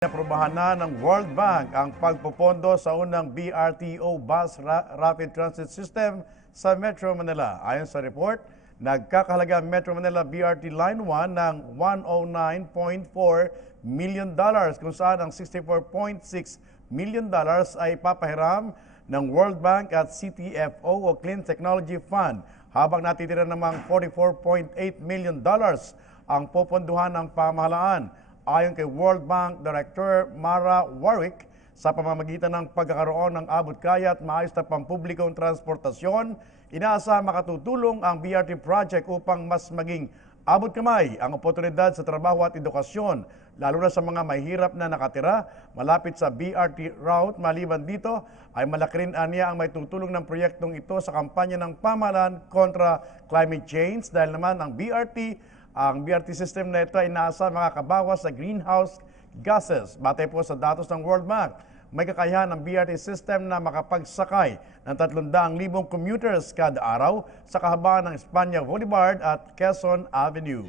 Naprobahan na ng World Bank ang pagpopondo sa unang BRTO Bus Rapid Transit System sa Metro Manila. Ayon sa report, nagkakahalaga ang Metro Manila BRT Line 1 ng $109.4 million kung saan ang $64.6 million ay papahiram ng World Bank at CTFO o Clean Technology Fund, habang natitira namang $44.8 million ang poponduhan ng pamahalaan. Ayon kay World Bank Director Mara Warwick, sa pamamagitan ng pagkakaroon ng abot-kaya at maayos na pampublikong transportasyon, inaasa makatutulong ang BRT project upang mas maging abot-kamay ang oportunidad sa trabaho at edukasyon, lalo na sa mga mahirap na nakatira malapit sa BRT route. Maliban dito, ay malaki rin aniya ang may tutulong ng proyektong ito sa kampanya ng pamahalaan kontra climate change, dahil naman ang BRT system na ito ay nasa makakabawas sa greenhouse gases. Batay po sa datos ng World Bank, may kakayahan ng BRT system na makapagsakay ng 300,000 commuters kada araw sa kahabaan ng Espanya Boulevard at Quezon Avenue.